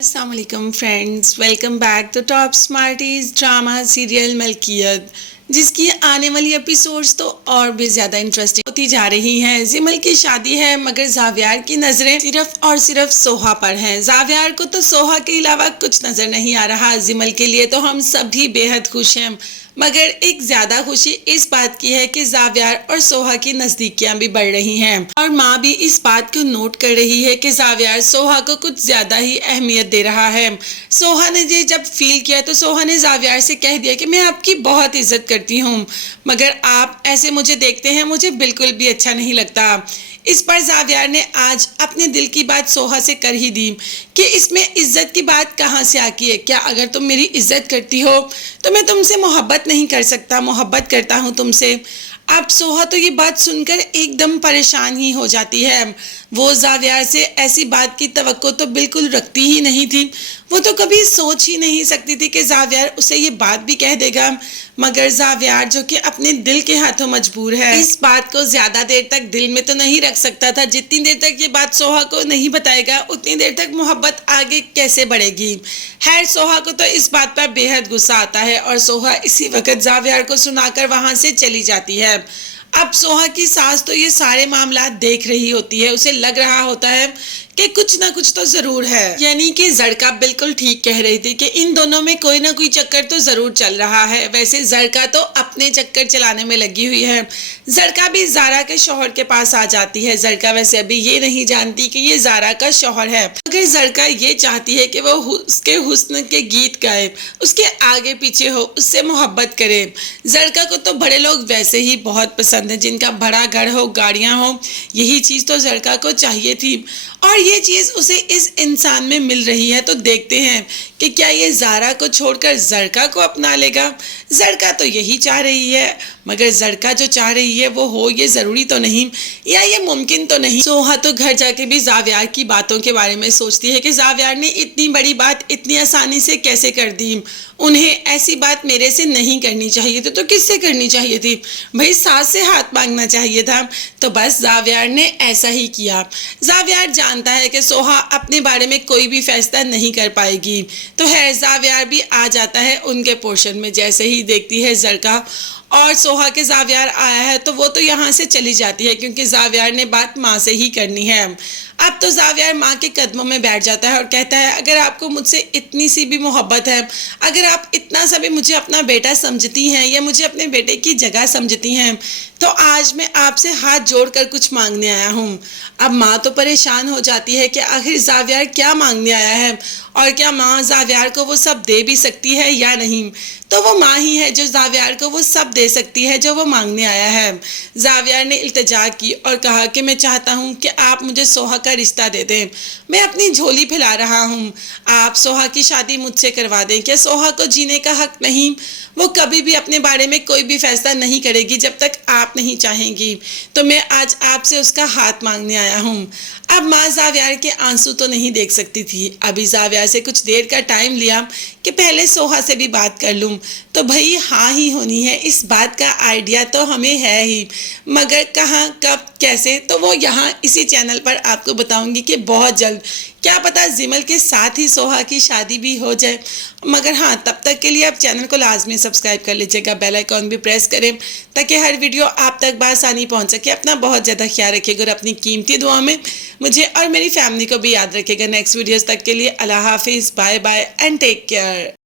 अस्सलामुअलैकुम friends, welcome back to top smarties drama serial Malkiyat, जिसकी आने वाली एपिसोड्स तो और भी ज़्यादा इंटरेस्टिंग होती जा रही हैं। जिमल की शादी है मगर जावियार की नज़रें सिर्फ और सिर्फ सोहा पर हैं। जावियार को तो सोहा के अलावा कुछ नज़र नहीं आ रहा। जिमल के लिए तो हम सभी बेहद खुश हैं, मगर एक ज्यादा खुशी इस बात की है कि जावियार और सोहा की नजदीकियां भी बढ़ रही हैं और माँ भी इस बात को नोट कर रही है कि जावियार सोहा को कुछ ज्यादा ही अहमियत दे रहा है। सोहा ने ये जब फील किया तो सोहा ने जावियार से कह दिया कि मैं आपकी बहुत इज्जत करती हूँ, मगर आप ऐसे मुझे देखते हैं मुझे बिल्कुल भी अच्छा नहीं लगता। इस पर जावियार ने आज अपने दिल की बात सोहा से कर ही दी कि इसमें इज्जत की बात कहाँ से आती है। क्या अगर तुम मेरी इज्जत करती हो तो मैं तुमसे मोहब्बत नहीं कर सकता? मोहब्बत करता हूँ तुमसे। अब सोहा तो ये बात सुनकर एकदम परेशान ही हो जाती है। वो जावियार से ऐसी बात की तवक्को तो बिल्कुल रखती ही नहीं थी। वो तो कभी सोच ही नहीं सकती थी कि जावियार उसे ये बात भी कह देगा, मगर जावियार जो कि अपने दिल के हाथों मजबूर है, इस बात को ज्यादा देर तक दिल में तो नहीं रख सकता था। जितनी देर तक ये बात सोहा को नहीं बताएगा उतनी देर तक मोहब्बत आगे कैसे बढ़ेगी। खैर, सोहा को तो इस बात पर बेहद गुस्सा आता है और सोहा इसी वक्त जावियार को सुनाकर वहां से चली जाती है। अब सोहा की सास तो ये सारे मामला देख रही होती है। उसे लग रहा होता है कि कुछ ना कुछ तो जरूर है, यानी कि जड़का बिल्कुल ठीक कह रही थी कि इन दोनों में कोई ना कोई चक्कर तो जरूर चल रहा है। वैसे जड़का तो अपने चक्कर चलाने में लगी हुई है। जड़का भी जारा के शौहर के पास आ जाती है। जड़का वैसे अभी ये नहीं जानती कि ये जारा का शौहर है, मगर जड़का ये चाहती है कि वो उसके हुस्न के गीत गाए, उसके आगे पीछे हो, उससे मोहब्बत करे। जड़का को तो बड़े लोग वैसे ही बहुत पसंद है, जिनका बड़ा घर हो, गाड़ियां हो। यही चीज तो जड़का को चाहिए थी और ये चीज उसे इस इंसान में मिल रही है। तो देखते हैं कि क्या ये जारा को छोड़कर जड़का को अपना लेगा। जड़का तो यही चाह रही है, मगर जड़का जो चाह रही है वो हो ये जरूरी तो नहीं, या ये मुमकिन तो नहीं। सोहा तो घर जाके भी जावियार की बातों के बारे में सोचती है कि जावियार ने इतनी बड़ी बात इतनी आसानी से कैसे कर दी। उन्हें ऐसी बात मेरे से नहीं करनी चाहिए थी तो किससे करनी चाहिए थी? भाई सास से हाथ मांगना चाहिए था। तो बस जावियार ने ऐसा ही किया। जावियार जानता है कि सोहा अपने बारे में कोई भी फैसला नहीं कर पाएगी, तो है जावियार भी आ जाता है उनके पोर्शन में। जैसे ही देखती है जड़का और सोहा के जावियार आया है तो वो तो यहाँ से चली जाती है, क्योंकि जावियार ने बात माँ से ही करनी है। अब तो जावियार माँ के कदमों में बैठ जाता है और कहता है, अगर आपको मुझसे इतनी सी भी मोहब्बत है, अगर आप इतना सा भी मुझे अपना बेटा समझती हैं या मुझे अपने बेटे की जगह समझती हैं, तो आज मैं आपसे हाथ जोड़कर कुछ मांगने आया हूँ। अब माँ तो परेशान हो जाती है कि आखिर जावियार क्या मांगने आया है और क्या माँ जावियार को वो सब दे भी सकती है या नहीं। तो वो माँ ही है जो जावियार को वो सब दे सकती है जो वो मांगने आया है। जावियार ने इल्तिजा की और कहा कि मैं चाहता हूँ कि आप मुझे सोहा का रिश्ता दे दें। मैं अपनी झोली फैला रहा हूँ, आप सोहा की शादी मुझसे करवा दें। क्या सोहा को जीने का हक नहीं? वो कभी भी अपने बारे में कोई भी फैसला नहीं करेगी जब तक आप नहीं चाहेंगी। तो मैं आज आपसे उसका हाथ मांगने आया हूँ। अब माँ जावियार के आंसू तो नहीं देख सकती थी। अभी जावियार से कुछ देर का टाइम लिया कि पहले सोहा से भी बात कर लूँ। तो भाई हाँ ही होनी है, इस बात का आइडिया तो हमें है ही, मगर कहाँ कब कैसे तो वो यहाँ इसी चैनल पर आपको बताऊंगी कि बहुत जल्द। क्या पता जिमल के साथ ही सोहा की शादी भी हो जाए। मगर हाँ, तब तक के लिए आप चैनल को लाजमी सब्सक्राइब कर लीजिएगा, बेल आइकॉन भी प्रेस करें ताकि हर वीडियो आप तक बआसानी पहुंच सके। अपना बहुत ज़्यादा ख्याल रखिएगा और अपनी कीमती दुआ में मुझे और मेरी फैमिली को भी याद रखिएगा। नेक्स्ट वीडियोस तक के लिए अल्लाह हाफिज़, bye bye and take care.